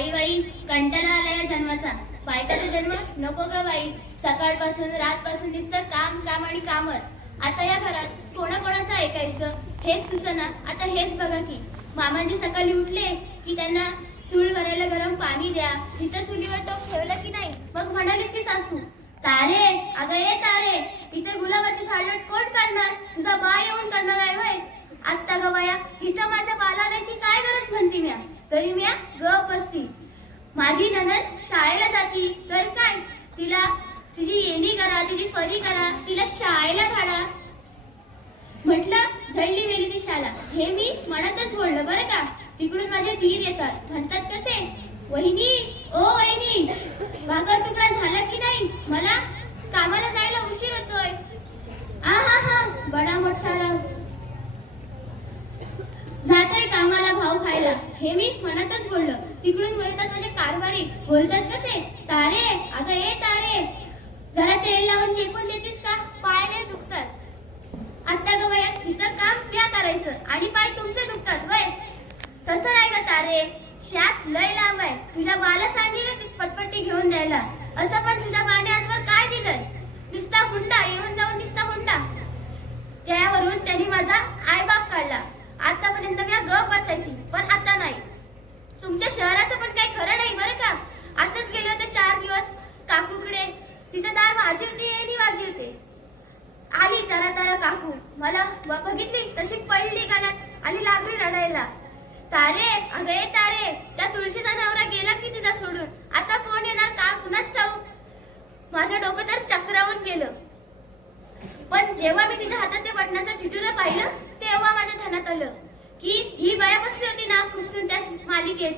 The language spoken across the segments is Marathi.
बाई बाई कंटाळा आला या जन्माचा. बायकाचा जन्म नको ग बाई. सकाळपासून रातपासून नुसतं काम काम आणि कामच. आता या घरात कोणाकोणाचं ऐकायचं हेच सुचना. आता हेच बघा की मामांजी सकाळी उठले की त्यांना चूल भरायला गरम पाणी द्या. इथं चुलीवर टोप ठेवलं की नाही मग म्हणाले की सासू, तारे अगं ये तारे, इथे गुलाबाची झाडलोट कोण करणार? तुझा बा येऊन करणार आहे होय. आत्ता ग बाया इथं माझ्या बालाण्याची काय गरज म्हणती म्या. तरी म्या गप बसती. माझी नणंद शाळेला जाती तर काय, तिला तिची येणी करा, तिची फरी करा, तिला शाळेला धाडा. म्हटलं झडली वेली ती शाला. हे मी म्हणतच बोललं बरं का. तिकडून माझे धीर येतात. म्हणतात कसे, वहिनी ओ वहिनी, भाकर तुकडा झाला की नाही? मला कामाला जायला उशीर होतोय. आ हा हा बडा मोठा राव जातोय कामाला भाव खायला. हे मी म्हणतच बोललो. तिकडून बोलतात माझे कारभारी. बोलतात कसे, तारे अगं ये तारे, जरा तेल लावून चेपून देतीस का? पाय लय दुखतात. आता ग बाया इथं काम त्या करायचं आणि पाय तुमचे दुखतात वय. तसं नाही ग तारे, शात लय लांब आहे. तुझ्या बाला सांगितलं ती पटपट्टी घेऊन द्यायला. असं पण तुझ्या बाने आजवर काय दिलंय? नुसता हुंडा, येऊन जाऊन नुसता हुंडा. त्यावरून त्यांनी माझा आईबाप काढला. आतापर्यंत मी गप बसायची पण आता नाही. तुमच्या शहराचं पण काही खरं नाही बरं का. असंच गेले होते 4 दिवस काकूकडे. तिथं दार वाजी होती आणि वाजी होते. आली तरा तरा काकू, मला बघितली तशी पडली कानात आणि लागली रडायला. तारे अगं ये तारे, त्या तुळशीचा नवरा गेला की तिला सोडून. आता कोण येणार का कुणाच ठाऊक. माझं डोकं तर चक्रावून गेलं. पण जेव्हा मी तिच्या हातात ते बटनाचं टिटूरं पाहिलं तेव्हा माझ्या ध्यानात आलं की ही बाया बसली होती ना खुपसून त्या मालिकेत.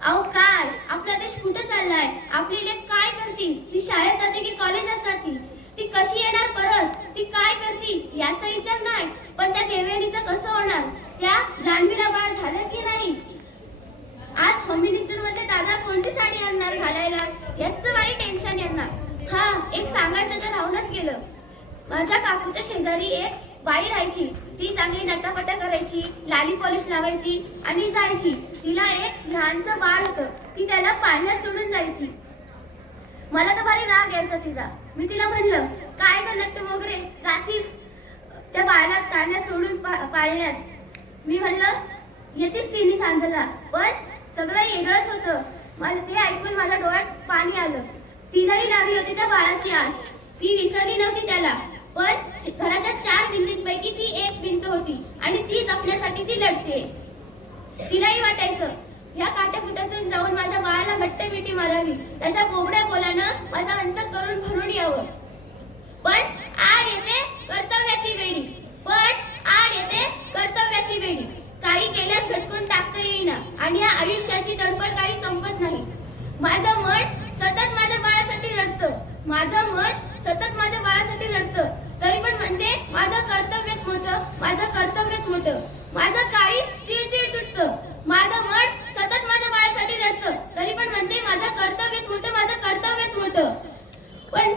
अहो काय आपला देश कुठं चाललाय? आपली लेक काय करती? ती शाळेत जाते की कॉलेजात जाती? ती कशी येणार परत? ती काय करती याचा विचार नाही. पण त्या देवयानीचं कसं होणार? त्या जान्हवीला बाळ झालं की नाही? आज होम मिनिस्टर मध्ये दादा कोणती साडी आणणार घालायला याचं भारी टेन्शन येणार. हा एक सांगायचं तर राहूनच गेलं. माझ्या काकूच्या शेजारी एक बाई राहायची. ती चांगली नटापटा करायची, लाली पॉलिश लावायची आणि जायची. तिला एक लहानसं बाळ होतं. ती त्याला पाळण्यात सोडून जायची. मला तर भारी राग यायचा तिचा. मी तिला म्हणलं, काय ग नट्टू वगैरे जातीस त्या बाळाला पाळण्यात सोडून पाळण्यात. मी म्हणलं येतीस तिने सांजला. पण सगळं वेगळंच होतं. मला ते ऐकून माझ्या डोळ्यात पाणी आलं. तिलाही लागली होती त्या बाळाची आस. ती विसरली नव्हती त्याला. पण घराच्या 4 भिंतींपैकी ती एक भिंत होती आणि ती जपण्यासाठी ती लढते. तिलाही वाटायचं या काट्याकुट्यातून जाऊन माझ्या बाळाला घट्ट मिठी मारावी, त्याच्या बोबड्या बोलानं माझा अंतःकरण भरून यावं. पण आड येते कर्तव्याची वेळी. काही केल्यास झटकून टाकता येईना आणि या आयुष्याची तडफड काही संपत नाही. माझं मन सतत माझ्या बाळासाठी रडतं. तरी पण म्हणते माझं कर्तव्यच मोठं. माझं काळीच चिडचिड तुटतं. माझं मन सतत माझ्या बाळासाठी रडतं. तरी पण म्हणते माझं कर्तव्यच मोठं. पण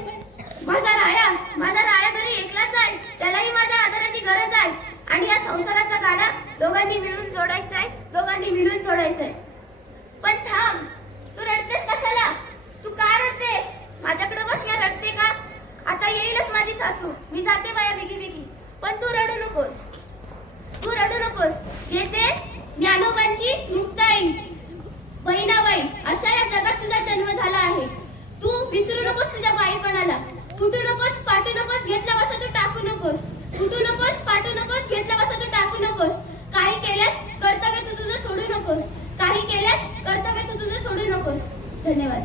माझा राया घरी एकलाच आहे. त्यालाही माझ्या आदराची गरज आहे. आणि या संसाराचा गाडा दोघांनी मिळून जोडायचाय. पण थांब, तू रडतेस कशाला? तू का रडतेस? माझ्याकडे बस, मी रडते का? आता येईलच माझी सासू. मी जाते बाया बिगी. पण तू रडू नकोस. जे ते ज्ञानोबांची मुक्ताई बहिणाबाई अशा या जगात तुझा जन्म झाला आहे. तू विसरू नकोस तुझ्या बाईपणाला. फुटू नकोस, फाटू नकोस, घेतला बसा तू टाकू नकोस. काही केल्यास कर्तव्य तू तुझं सोडू नकोस. धन्यवाद.